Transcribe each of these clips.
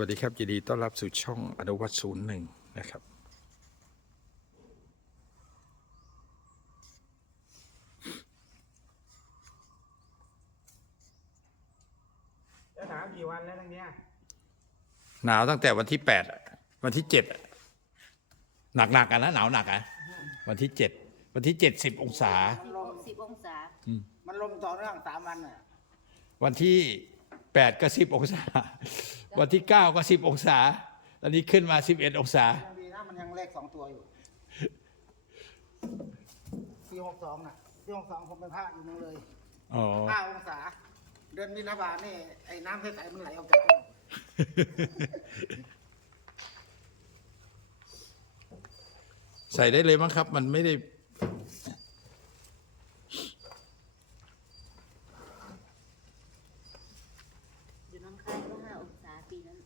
วัสดีครับยินดีต้อนรับสู่ช่องอนุวัตศูนย์หนึ่งนะครับจะถามกี่วันแล้วทั้งเนี้ยหนาวตั้งแต่วันที่แปดวันที่เจ็ดหนักหนักๆกันนะหนาวหนักอะวันที่เจ็ดวันที่เจ็ดสิบองศาสิบหกสิบองศา มันลมต่อเนื่องสามวันน่ะวันที่ แปดก็สิบองศา วันที่เก้าก็สิบองศา ตอนนี้ขึ้นมาสิบเอ็ดองศา ยังดีนะมันยังเลขสองตัวอยู่ปีหกสองน่ะปีหกสองผมเป็นพระอยู่เมืองเลยอ๋อ ห้าองศา เดือนมิถุนายนนี่ไอ้น้ำใสๆมันไหลออกจากห้องใส่ได้เลยมั้งครับ มันไม่ได้ อยู่น้องคายก็ห้าองศาปีนั้น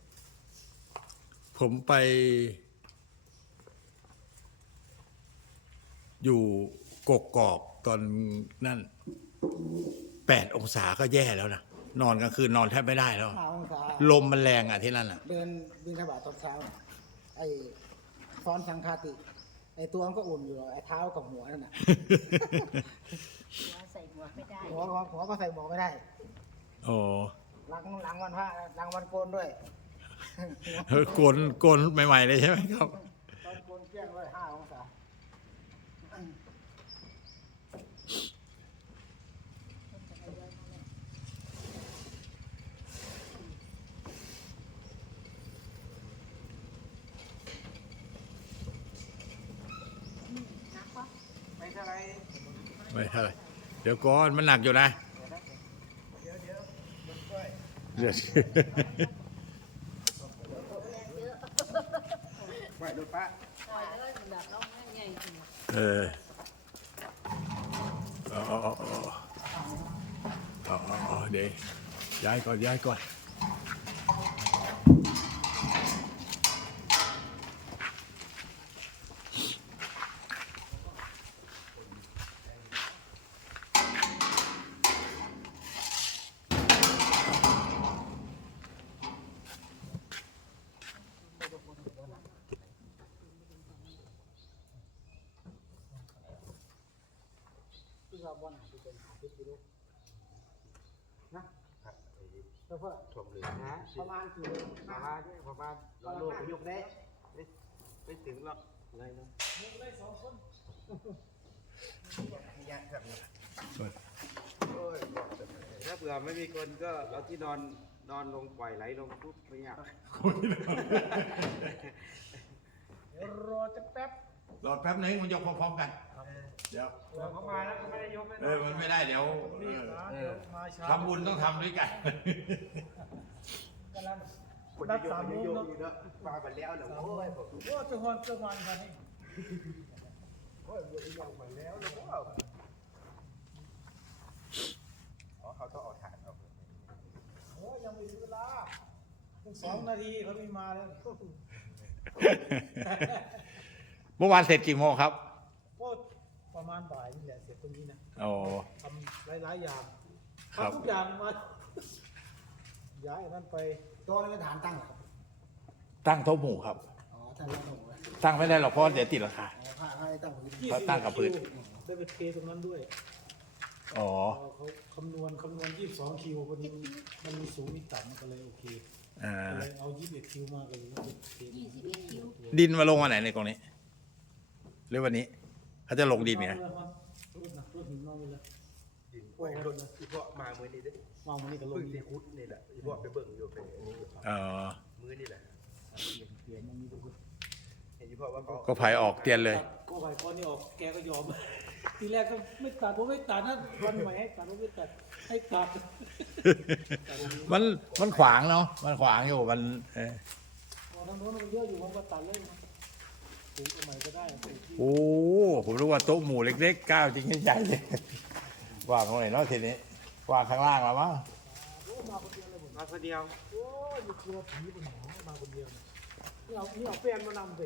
ผมไป อยู่กกกอกตอนนั่นแปดองศาก็แย่แล้วนะนอนกลางคืนนอนแทบไม่ได้แล้วห้าองศาลมมันแรงอะที่นั่นอะ เดินบินทบาทตอนเช้าน่ะไอ้ซ้อนสังคาติ ไอ้ตัวมันก็อุ่นอยู่หรอกไอ้เท้ากับหัวนั่นน่ะ หัวใส่หมวกไม่ได้ หัวหัวหัวก็ใส่หมวกไม่ได้ โอ้หลังหลังวันพระหลังวันโกนด้วย โกนโกนใหม่ ๆ เลยใช่ไหมครับ ตอนโกนเกลี้ยงด้วยห้าองศาไม่เท่าไรไม่เท่าไรเดี๋ยวก่อนมันหนักอยู่นะ เดี๋ยวเดี๋ยวมันช่วยเดี๋ยวดูปะ ใช่แล้วก็แบบน้องใหญ่ จริงเออเอาเอ เอาเอาเอาเอาเอาเดี๋ยวย้ายก่อนย้ายก่อนที่เราบอลที่เป็นหาที่กิโลนะเพื่อถ่วงเหลือนะประมาณกี่ประมาณนี้ประมาณเราโลกยกได้ไม่ไม่ถึงหรอกเลยนะยากครับโอ้ยถ้าเผื่อไม่มีคนก็เอาที่นอนนอนลงปล่อยไหลลงปุ๊บไม่ยากเดี๋ยวรอจะแป๊บ รอแป๊บนึงมันยกพร้อมๆกัน เดี๋ยวเขามาแล้วก็ไม่ได้ยกไม่เออมันไม่ได้เดี๋ยวเออทำบุญต้องทำด้วยกันกำลังคนรัจะกยกษามันมุจะมยกเนาะอยู่เนอะมาไปแล้วเดี๋ยวโอ้ยผมโอ้จังหวัดจังหวัดกันนี่โอ้ยยกไปแล้วเดี๋ยวอ๋อเขาต้องเอาฐานออกโอ้ยังไม่ถึงเวลาสองนาทีเขาไม่มาแล้ว เมื่อวานเสร็จกี่โมงครับก็ประมาณบ่ายนี่แหละเสร็จตรงนี้นะโอ้ ทำหลายๆอย่างครับ ทำทุกอย่างมา ย้ายอันนั้นไปโต๊ะนี่ฐานตั้งเหรอครับ ตั้งโต๊ะหมู่ครับ อ๋อท่านตั้งหัวตั้งไม่ได้หรอกเพราะเดี๋ยวติดราคาอ๋อผ้าให้ตั้งหัวเขาตั้งกับพื้นได้ไปเทตรงนั้นด้วยอ๋อ เขาคำนวณคำนวณยี่สิบสองคิวพอดีมันมีสูงมีต่ำก็เลยโอเคอ่า ก็เลยเอายี่สิบเอ็ดคิวมาก็เลยโอเคยี่สิบเอ็ดคิว ดินมาลงวันไหนในกรงนี้ หรือวันนี้เขาจะลงดินเนี่ยรถนะรถหินมาเลยดินโอ้ยรถอีพวกมามือนี้ดิมาวันนี้ก็ลเพิ่งงดิที่คุดนี่แหละอีพวกไปเบิ่งอยู่เป็นอันนี้อยู่อ๋อมือนี่แหละเปลี่ยนมันมีทุกคนเห็นอีพวกว่าเขาก็ภายออกเตียนเลย ก็ไผ่ก้อนนี่ออกแกก็ยอม ทีแรกก็ไม่ตัดผมไม่ตัดนะวันใหม่ให้ตัดผมไม่ตัดให้ตัดมันมันขวางเนาะมันขวางอยู่มันเออตอนนั้นโน้นมันเยอะอยู่ผมก็ตัดเลย โอ้ผมรู้ว่าโต๊ะหมู่เล็กๆก้าวจริงใหญ่เลยวางตรงไหนเนาะทีนี้วางข้างล่างแล้วมั้งมาคนเดียวเลยผมมาคนเดียวโอ้ยอยู่กลัวผีเป็นหมอมาคนเดียวเนี่ยนี่เอานี่เอาแป้งมานำไป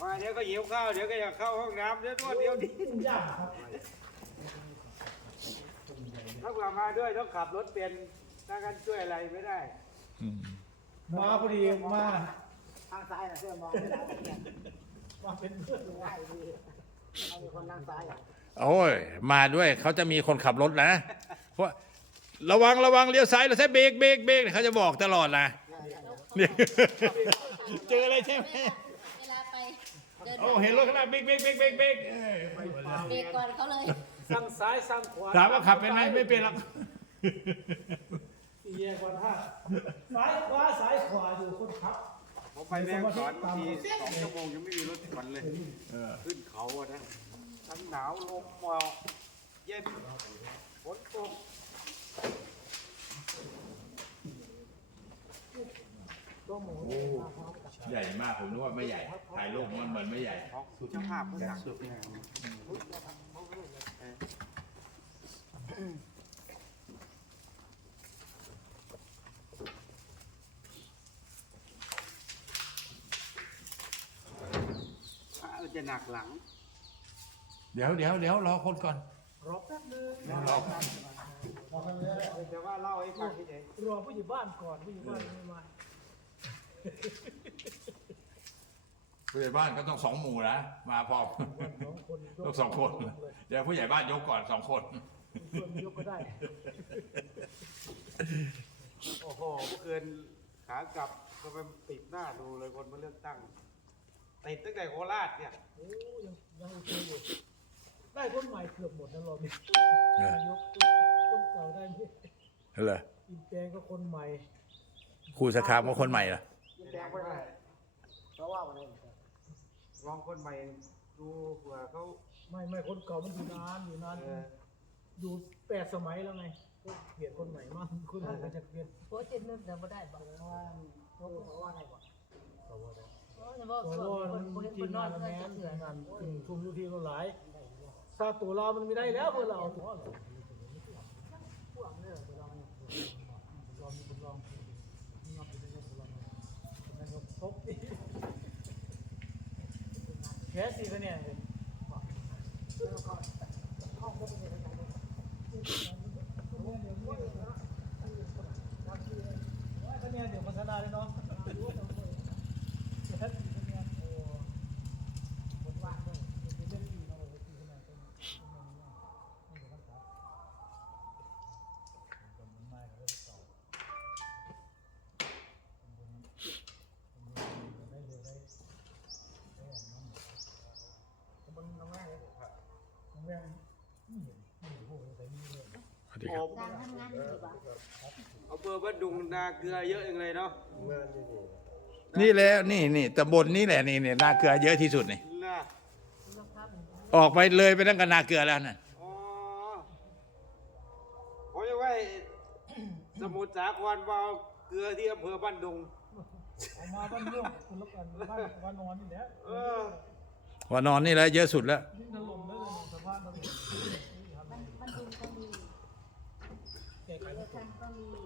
มาเดี๋ยวก็หิวข้าวเดี๋ยวก็อยากเข้าห้องน้ำเดี๋ยวรวดเดียวดิยากครับถ้าเผื่อมาด้วยต้องขับรถเป็นถ้ากันช่วยอะไรไม่ได้อืมมาพอดีมา ทางซ้ายน่ะเพื่อนมองไม่ได้เนี่ยมาเป็นเพื่อนดูง่ายดีเอามีคนนั่งซ้ายอะโอ้ย มาด้วยเขาจะมีคนขับรถนะ เพราะระวังระวังเลี้ยวซ้ายเลี้ยวซ้ายเบรกเบรกเบรกเขาจะบอกตลอดนะเนี่ยเจอเลยใช่ไหมเวลาไปเดินโอ้เห็นรถข้างหน้าเบรกเบรกเบรกเบรกเบรกเอ้ยเบรกก่อนเขาเลยสั่งซ้ายสั่งขวาถามว่าขับเป็นไหมไม่เป็นหรอกสี่แยกวันห้าซ้ายขวาซ้ายขวาอยู่คนขับ ผมไปแม่ฮ่องสอนบางทีสองชั่วโมงยังไม่มีรถผ่อนเลยขึ้นเขาอะนะ ทั้งหนาวลมหมอกเย็นฝนตกใหญ่มากผมนึกว่าไม่ใหญ่ถ่ายรูปมันเหมือนไม่ใหญ่ของเจ้าภาพเขาสั่งสุดเนี่ยพระมัน จะหนักหลัง เดี๋ยวเดี๋ยวเดี๋ยวรอคนก่อน รอแป๊บนึงรอ แต่ว่าเล่าให้ฟังเฉยรอผู้ใหญ่บ้านก่อนผู้ใหญ่บ้านยังไม่มาผู้ใหญ่บ้านก็ต้องสองหมู่นะมาพร้อมสองคนต้องสองคนเดี๋ยวผู้ใหญ่บ้านยกก่อนสองคน ช่วยยกก็ได้โอ้โหเมื่อคืนขากลับก็ไปติดหน้าดูเลยคนมาเลือกตั้ง ติดตั้งแต่โคราชเนี่ยโอ้ยังยังโอเคอยู่ได้คนใหม่เกือบหมดนะรอบนี้เออนายกคนเก่าได้ไหมเหรออินแปลงก็คนใหม่ครูสคามก็คนใหม่เหรอยิงแดงไปเลยเพราะว่ามันเลยลองคนใหม่ดูเผื่อเขาไม่ไม่คนเก่ามันอยู่นานอยู่นานเอออยู่แปดสมัยแล้วไงก็เปลี่ยนคนใหม่มากคนใหม่ก็จะเปลี่ยนโอ้เจ็ดนึกเดี๋ยวไม่ได้บอกเพราะว่าเพราะว่าเพราะว่าอะไรกว่าเขาว่า ได้โอ้ยบอกเพคราะนว่าคมันนคนทีนนองานแมเงินจะเถื่อนนงานทุ่มทุกทีเราหลายซาตัวเรามันไม่ได้แล้วเพื่อนเราพวกเนี่ยไปลองลองลองลองเป็นนายกลองนายกครบดิแค่สี่คะแนนเลย ดีครับ ดัำเภอบ้านดุงนาเกลือเยอะอย่างไรเนาะนี่แล้วนี่นี่ตำบลนี้แหละนี่นี่นาเกลือเยอะที่สุดนี่ออกไปเลยไปตั้งกันนาเกลือแล้วน่ะอ๋อเขาจะว่าไอ้สมุทรสาครเบาเกลือที่อำเภอบ้านดุงผมมาบ้านเรื่องคุณล้วกันบ้านนอนนี่แหละว่านอนนี่แหละเยอะสุดแล้ว 我看